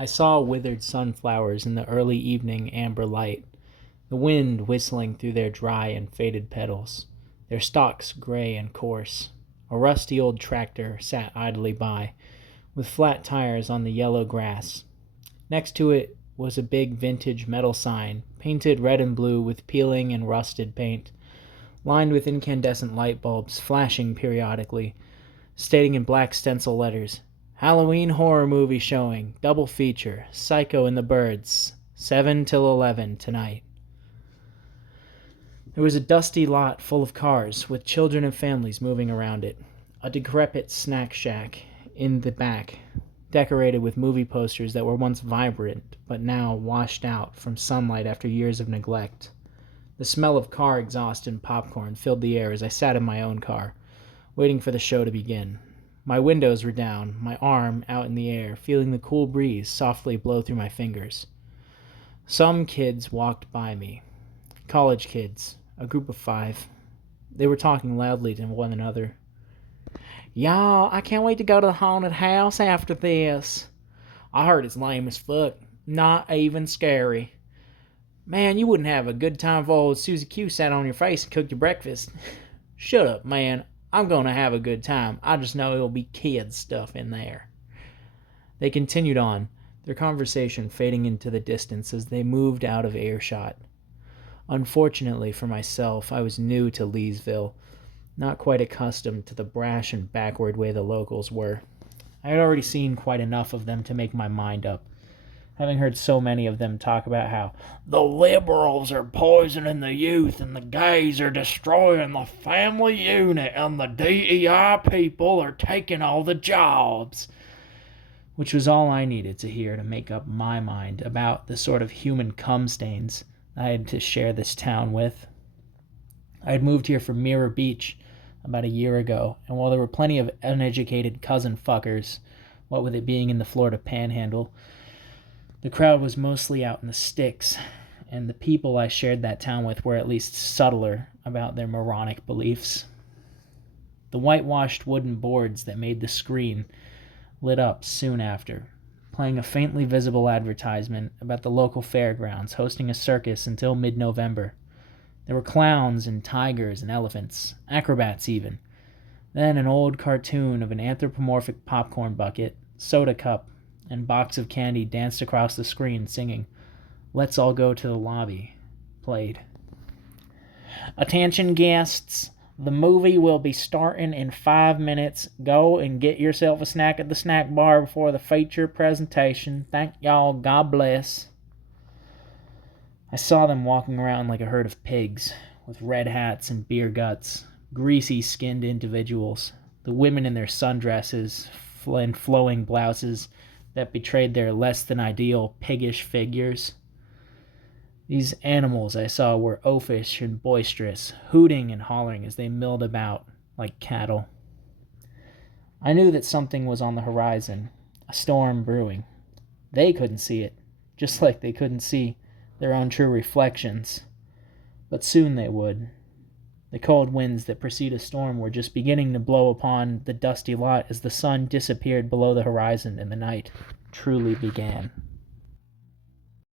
I saw withered sunflowers in the early evening amber light, the wind whistling through their dry and faded petals, their stalks gray and coarse. A rusty old tractor sat idly by, with flat tires on the yellow grass. Next to it was a big vintage metal sign, painted red and blue with peeling and rusted paint, lined with incandescent light bulbs flashing periodically, stating in black stencil letters, Halloween horror movie showing, double feature, Psycho and the Birds, 7 till 11 tonight. There was a dusty lot full of cars, with children and families moving around it. A decrepit snack shack in the back, decorated with movie posters that were once vibrant, but now washed out from sunlight after years of neglect. The smell of car exhaust and popcorn filled the air as I sat in my own car, waiting for the show to begin. My windows were down, my arm out in the air, feeling the cool breeze softly blow through my fingers. Some kids walked by me. College kids, a group of 5. They were talking loudly to one another. Y'all, I can't wait to go to the haunted house after this. I heard it's lame as fuck. Not even scary. Man, you wouldn't have a good time if old Susie Q sat on your face and cooked your breakfast. Shut up, man. I'm gonna have a good time. I just know it'll be kids stuff in there. They continued on, their conversation fading into the distance as they moved out of earshot. Unfortunately for myself, I was new to Leesville, not quite accustomed to the brash and backward way the locals were. I had already seen quite enough of them to make my mind up, having heard so many of them talk about how the liberals are poisoning the youth and the gays are destroying the family unit and the DEI people are taking all the jobs, which was all I needed to hear to make up my mind about the sort of human cum stains I had to share this town with. I had moved here from Mirror Beach about a year ago, and while there were plenty of uneducated cousin fuckers, what with it being in the Florida Panhandle, the crowd was mostly out in the sticks, and the people I shared that town with were at least subtler about their moronic beliefs. The whitewashed wooden boards that made the screen lit up soon after, playing a faintly visible advertisement about the local fairgrounds hosting a circus until mid-November. There were clowns and tigers and elephants, acrobats even. Then an old cartoon of an anthropomorphic popcorn bucket, soda cup, and box of candy danced across the screen singing, Let's All Go to the Lobby, played. Attention guests, the movie will be starting in 5 minutes. Go and get yourself a snack at the snack bar before the feature presentation. Thank y'all, God bless. I saw them walking around like a herd of pigs, with red hats and beer guts, greasy-skinned individuals, the women in their sundresses and flowing blouses that betrayed their less-than-ideal piggish figures. These animals I saw were oafish and boisterous, hooting and hollering as they milled about like cattle. I knew that something was on the horizon, a storm brewing. They couldn't see it, just like they couldn't see their own true reflections. But soon they would. The cold winds that precede a storm were just beginning to blow upon the dusty lot as the sun disappeared below the horizon and the night truly began.